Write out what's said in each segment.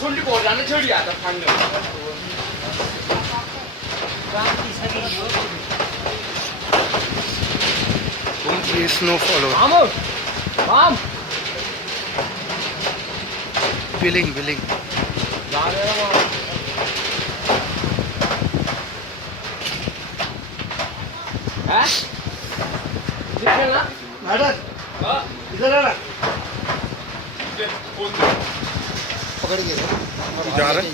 सोडली पोराने छेडी आता खांड Snow follow. Mom. Billing. हैं? मैडम इधर आना पकड़ के जा रहे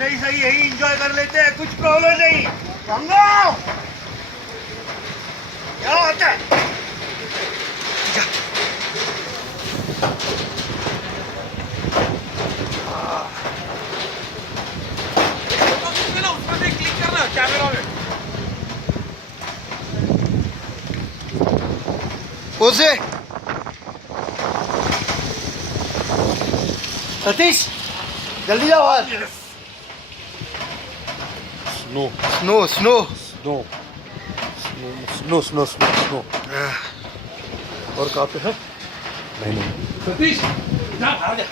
नहीं सही यही एंजॉय कर लेते हैं कुछ प्रॉब्लम नहीं गंगा क्या होता है जा। उसमें से क्लिक करना कैमरा में ओसे सतीश जल्दी जाओ यार snow snow snow snow snow snow snow snow और कहाँ पे है नहीं सतीश जा भाग जा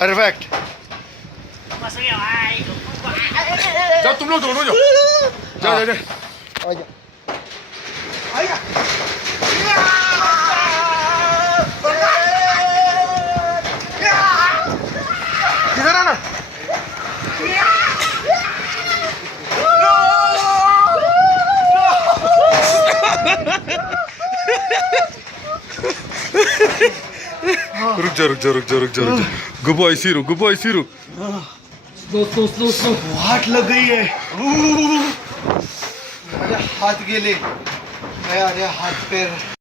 परफेक्ट जाओ तुम लोग दोनों जाओ जा आजा आजा इधर आना रुक जा गुब्बा ऐसी रुक स्लो हाथ लग गई है हाथ गेले अरे हाथ पैर